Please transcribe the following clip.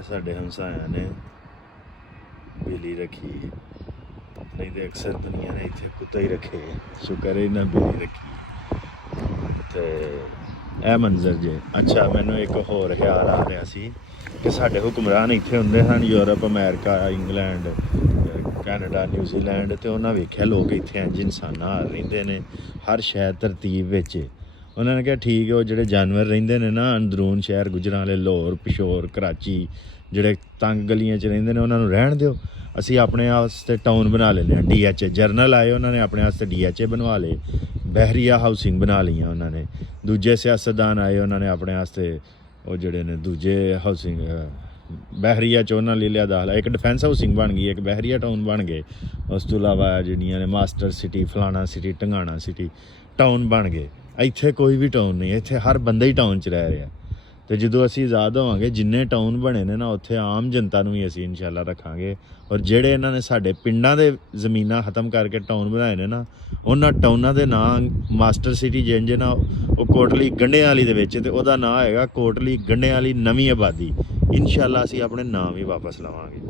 ਸਾਡੇ ਹਮਸਾਇਆਂ ਨੇ ਬਿੱਲੀ ਰੱਖੀ, ਨਹੀਂ ਤੇ ਅਕਸਰ ਦੁਨੀਆ ਨੇ ਇੱਥੇ ਕੁੱਤਾ ਹੀ ਰੱਖੇ। ਸ਼ੁਕਰ ਹੈ ਇਹਨਾਂ ਬਿੱਲੀ ਰੱਖੀ। ਤੇ ਇਹ ਮੰਜ਼ਰ ਜੇ। ਅੱਛਾ, ਮੈਨੂੰ ਇੱਕ ਹੋਰ ਖਿਆਲ ਆ ਰਿਹਾ ਸੀ ਕਿ ਸਾਡੇ ਹੁਕਮਰਾਨ ਇੱਥੇ ਹੁੰਦੇ ਹਨ, Europe, America, England, Canada, New Zealand, ਤੇ ਉਹਨਾਂ ਵੇਖਿਆ ਲੋਕ ਇੱਥੇ ਇੰਝ ਇਨਸਾਨਾਂ ਰਹਿੰਦੇ ਨੇ, ਹਰ ਸ਼ਹਿਰ ਤਰਤੀਬ ਵਿੱਚ। ਉਹਨਾਂ ਨੇ ਕਿਹਾ ਠੀਕ ਹੈ, ਉਹ ਜਿਹੜੇ ਜਾਨਵਰ ਰਹਿੰਦੇ ਨੇ ਨਾ ਅੰਦਰੂਨ ਸ਼ਹਿਰ ਗੁਜਰਾਂਵਾਲੇ, ਲਾਹੌਰ, ਪਿਸ਼ੌਰ, ਕਰਾਚੀ, ਜਿਹੜੇ ਤੰਗ ਗਲੀਆਂ 'ਚ ਰਹਿੰਦੇ ਨੇ ਉਹਨਾਂ ਨੂੰ ਰਹਿਣ ਦਿਓ, ਅਸੀਂ ਆਪਣੇ ਵਾਸਤੇ ਟਾਊਨ ਬਣਾ ਲੈਂਦੇ ਹਾਂ। DH ਜਰਨਲ ਆਏ, ਉਹਨਾਂ ਨੇ ਆਪਣੇ ਵਾਸਤੇ DH ਬਣਾ ਲਏ, ਬਹਿਰੀਆ ਹਾਊਸਿੰਗ ਬਣਾ ਲਈਆਂ ਉਹਨਾਂ ਨੇ। ਦੂਜੇ ਸਿਆਸਤਦਾਨ ਆਏ, ਉਹਨਾਂ ਨੇ ਆਪਣੇ ਵਾਸਤੇ ਉਹ ਜਿਹੜੇ ਨੇ ਦੂਜੇ ਹਾਊਸਿੰਗ ਬਹਿਰੀਆ 'ਚ ਉਹਨਾਂ ਲਈ ਲਿਆ ਦਾਖਲਾ। ਇੱਕ ਡਿਫੈਂਸ ਹਾਊਸਿੰਗ ਬਣ ਗਈ, ਇੱਕ ਬਹਿਰੀਆ ਟਾਊਨ ਬਣ ਗਏ। ਉਸ ਤੋਂ ਇਲਾਵਾ ਜਿਹੜੀਆਂ ਨੇ ਮਾਸਟਰ ਸਿਟੀ, ਫਲਾਣਾ ਸਿਟੀ, ਢੰਗਾਣਾ ਸਿਟੀ, ਟਾਊਨ ਬਣ ਗਏ। ਇੱਥੇ ਕੋਈ ਵੀ ਟਾਊਨ ਨਹੀਂ, ਇੱਥੇ ਹਰ ਬੰਦਾ ਹੀ ਟਾਊਨ 'ਚ ਰਹਿ ਰਿਹਾ। ਅਤੇ ਜਦੋਂ ਅਸੀਂ ਆਜ਼ਾਦ ਹੋਵਾਂਗੇ, ਜਿੰਨੇ ਟਾਊਨ ਬਣੇ ਨੇ ਨਾ, ਉੱਥੇ ਆਮ ਜਨਤਾ ਨੂੰ ਵੀ ਅਸੀਂ ਇਨਸ਼ਾਅੱਲਾ ਰੱਖਾਂਗੇ। ਔਰ ਜਿਹੜੇ ਇਹਨਾਂ ਨੇ ਸਾਡੇ ਪਿੰਡਾਂ ਦੇ ਜ਼ਮੀਨਾਂ ਖਤਮ ਕਰਕੇ ਟਾਊਨ ਬਣਾਏ ਨੇ ਨਾ, ਉਹਨਾਂ ਟਾਊਨਾਂ ਦੇ ਨਾਂ ਮਾਸਟਰ ਸਿਟੀ ਜਿੰਜ ਨਾ, ਉਹ ਕੋਟਲੀ ਗੰਢਿਆਂ ਵਾਲੀ ਦੇ ਵਿੱਚ, ਅਤੇ ਉਹਦਾ ਨਾਂ ਹੈਗਾ ਕੋਟਲੀ ਗੰਢਿਆਂ ਵਾਲੀ ਨਵੀਂ ਆਬਾਦੀ। ਇਨਸ਼ਾਅੱਲਾ ਅਸੀਂ ਆਪਣੇ ਨਾਂ ਵੀ ਵਾਪਸ ਲਵਾਂਗੇ।